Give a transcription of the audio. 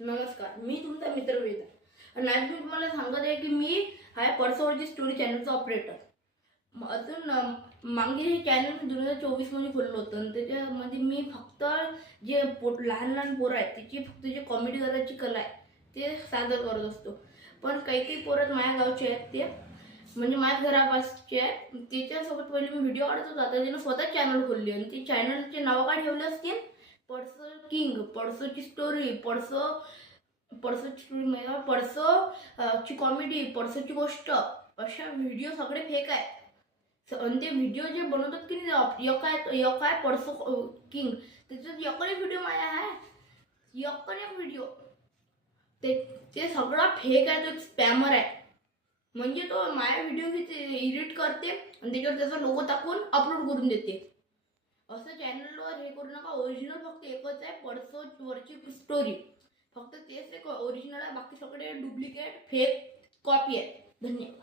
नमस्कार मी तुमचा मित्र वेदा आणि आज मी तुम्हाला सांगत आहे की मी आहे परसोवरची स्टोरी चॅनलचा ऑपरेटर अजून मागे हे चॅनल दोन हजार चोवीसमध्ये खोललं होतं आणि त्याच्यामध्ये मी फक्त जे पो लहान लहान पोरं आहेत त्याची फक्त जे कॉमेडी करायची कला आहे ते सादर करत असतो. पण काही काही पोरं माझ्या गावचे आहेत ते म्हणजे माझ्या घरापासचे आहेत त्याच्यासोबत पहिले मी व्हिडिओ काढत होता. त्याने त्यानं स्वतः चॅनल खोलली आणि ते चॅनलचे नाव काय ठेवले असतील पडसो किंग पडसोची स्टोरी पडसो पडसोची स्टोरी अं, ची कॉमेडी पडसोची गोष्ट अशा व्हिडिओ सगळे फेक आहे आणि ते व्हिडिओ जे बनवतात की नाही एक एक आहे पडसो अं, किंग त्याच्यात एकही व्हिडिओ माझ्या आहे एक व्हिडिओ ते ते सगळा फेक आहे तो स्पॅमर आहे म्हणजे तो माझ्या व्हिडिओ एडिट करते आणि त्याच्यावर त्याचा लोगो टाकून अपलोड करून देते असं चॅनलवर हे करू नका. ओरिजिनल फक्त एकच आहे. पडसो वरची स्टोरी फक्त तेच एक ओरिजिनल आहे. बाकी सगळे डुप्लिकेट फेक कॉपी आहे धन्यवाद.